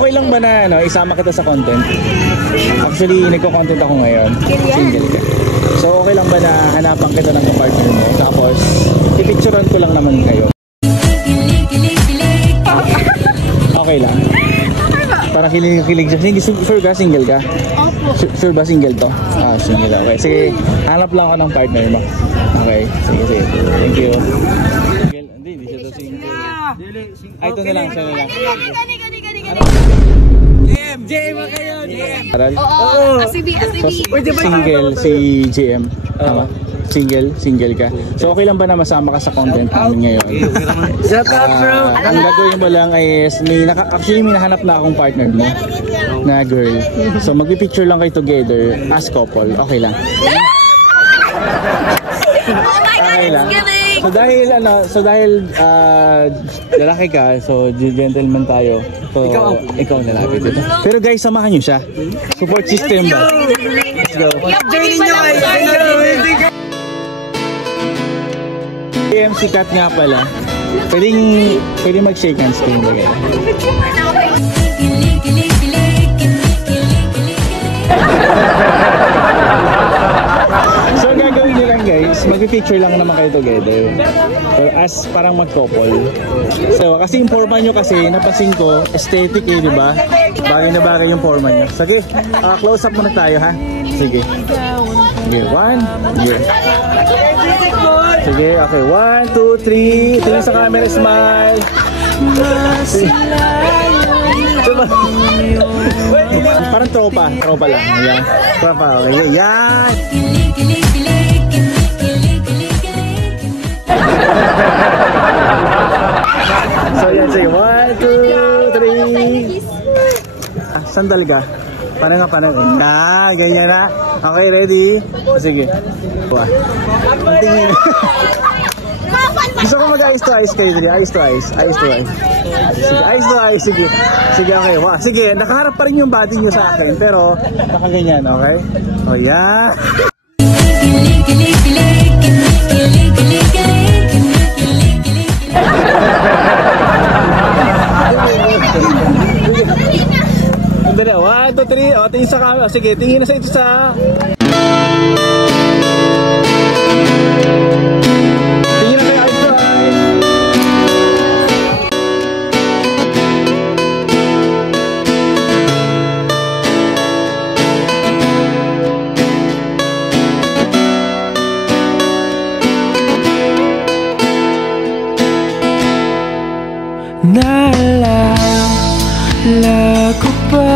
okay lang ba na isama kita sa content? Actually, nagko-content ako ngayon. Single ka. So okay lang ba na hanapan kita ng partner mo? Tapos, ipicturean ko lang naman kayo. Okay lang. Parang kilig siya. Sure ka? Single ka? Opo. Sure ba single to? Ah, single. Okay. Sige, hanap lang ako ng partner mo. Okay. Sige. Thank you. Hindi siya to single. Ay, ito na lang. Siya na lang. JM ba kayo? JM. Oo. ACB. Single si JM. Tama? Single ka. So okay lang ba na masama ka sa content namin ngayon? Shout out, bro! Ang gagawin mo lang is actually may nahanap na akong partner mo na girl. So magpipicture lang kayo together as couple. Okay lang. Okay lang. So dahil lalaki ka, so gentleman tayo. So ikaw ang lalaki dito. Pero guys, samahan niyo siya. Support system ba? Let's go. MC Cat nga pala. Pwedeng mag-shake hands kayo bagay. So gagawin nyo lang guys, mag-picture lang naman kayo together. So, as parang mag-couple. So kasi yung forma nyo kasi, napasin ko, aesthetic di ba? Bagay na bagay yung forma nyo. Sige, close up muna tayo ha. Sige. Sige, one. Sige, okay. 1, 2, 3. Tingnan sa camera, smile. Parang tropa lang. Yan. Tropa, okay. Yan. So yan, sige. 1, 2, 3. Sandal ka. Parang. Ganyan na. Okay, ready? Sige. Gusto ko mag-eyes to eyes kayo. Eyes to eyes. Sige, eyes to eyes. Sige, okay. Wow. Sige, nakaharap pa rin yung body nyo sa akin. Pero, nakaganyan, okay? O, yeah. Dali, 1, 2, 3. O, tingin sa camera. Sige, tingin na sa ito sa... Tingin na kayo, eyes to eyes. Naalala ko pa